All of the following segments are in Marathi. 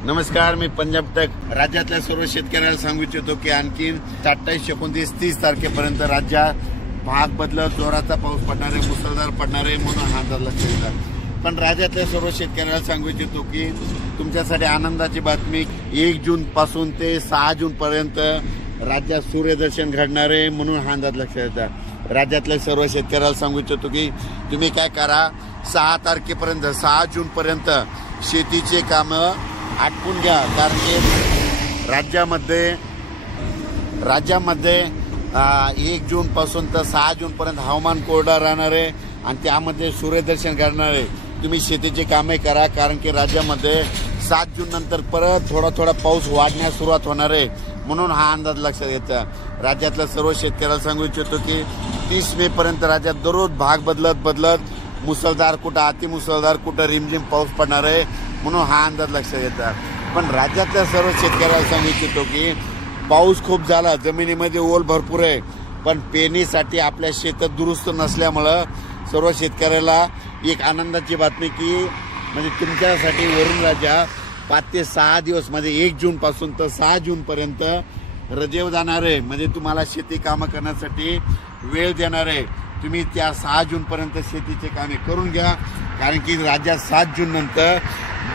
नमस्कार, मी पंजाब तक राज्यातल्या सर्व शेतकऱ्याला सांगू इच्छितो की आणखी 28, 29, 30 तारखेपर्यंत राज्यात भाग बदलत जोराचा पाऊस पडणार आहे, मुसळधार पडणार आहे म्हणून हा अंदाज लक्षात येतात। पण राज्यातल्या सर्व शेतकऱ्याला सांगू इच्छितो की तुमच्यासाठी आनंदाची बातमी 1 जून पासून ते 6 जून पर्यंत राज्यात सूर्यदर्शन घडणार आहे म्हणून हा अंदाज लक्षात येतात। राज्यातल्या सर्व शेतकऱ्याला सांगू इच्छितो की तुम्ही काय करा, 6 तारखेपर्यंत 6 जून पर्यंत शेतीचे कामं आटपून घ्या, कारण की राज्यामध्ये 1 जून पासून तर 6 जून पर्यंत हवामान कोरडं राहणार आहे आणि त्यामध्ये सूर्यदर्शन घडणार आहे। तुम्ही शेतीची कामे करा, कारण की राज्यामध्ये 7 जून नंतर परत थोडा पाऊस वाढण्यास सुरुवात होणार आहे म्हणून हा अंदाज लक्षात येतो। राज्यातल्या सर्व शेतकऱ्याला सांगू इच्छितो की 30 मे पर्यंत राज्यात दररोज भाग बदलत मुसळधार, कुठं अतिमुसळधार, कुठं रिमझिम पाऊस पडणार आहे म्हणून हा अंदाज लक्षात येतात। पण राज्यातल्या सर्व शेतकऱ्याला सांगू इच्छितो की पाऊस खूप झाला, जमिनीमध्ये ओल भरपूर आहे, पण पेरणीसाठी आपल्या शेतात दुरुस्त नसल्यामुळं सर्व शेतकऱ्याला एक आनंदाची बातमी की म्हणजे तुमच्यासाठी वरून राज्या 5 ते 6 दिवस म्हणजे 1 जून पासून तर 6 जून पर्यंत रजेवर जाणार आहे, म्हणजे तुम्हाला शेती कामं करण्यासाठी वेळ देणार आहे। तुम्ही त्या 6 जून पर्यंत शेतीचे कामे करून घ्या, कारण की राज्यात 7 जून नंतर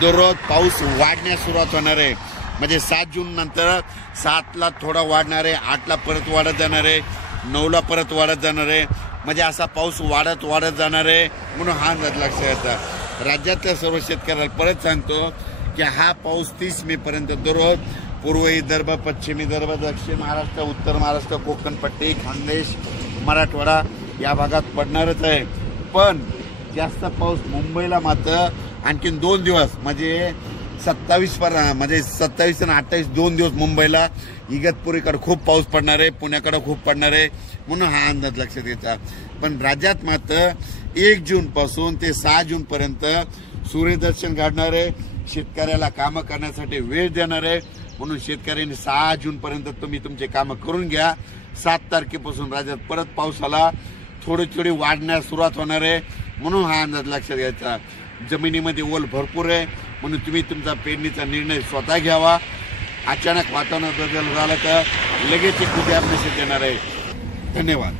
दररोज पाऊस वाढण्यास सुरुवात होणार आहे। म्हणजे 7 जून नंतर 7ला थोडा वाढणार आहे, 8ला परत वाढत जाणार आहे, 9ला परत वाढत जाणार आहे, म्हणजे असा पाऊस वाढत जाणार आहे म्हणून हा अंदाज लक्षात येतात। राज्यातल्या सर्व शेतकऱ्याला परत सांगतो की हा पाऊस 30 मे पर्यंत दररोज पूर्व विदर्भ, पश्चिम विदर्भ, दक्षिण महाराष्ट्र, उत्तर महाराष्ट्र, कोकण पट्टी, खानदेश, मराठवाडा या भागात पडणारच आहे। पण जास्त पाऊस मुंबईला मात्र आणखीन 2 दिवस म्हणजे 27 आणि 28 2 दिवस मुंबईला, इगतपुरीकडे खूप पाऊस पडणार आहे, पुण्याकडे खूप पडणार आहे म्हणून हा अंदाज लक्षात येतात। पण राज्यात मात्र 1 जून पासून ते 6 जून पर्यंत सूर्यदर्शन घडणार आहे, शेतकऱ्याला कामं करण्यासाठी वेळ देणार आहे म्हणून शेतकऱ्यांनी 6 जून पर्यंत तुम्ही तुमचे कामं करून घ्या। 7 तारखेपासून राज्यात परत पावसाला थोडी वाढण्यास सुरुवात होणार आहे म्हणून हा अंदाज लक्षात घ्यायचा। जमिनीमध्ये ओल भरपूर आहे म्हणून तुम्ही तुमचा पेरणीचा निर्णय स्वतः घ्यावा। अचानक वातावरण बदल झाला तर लगेच एक उद्या आपल्याशी येणार आहे। धन्यवाद।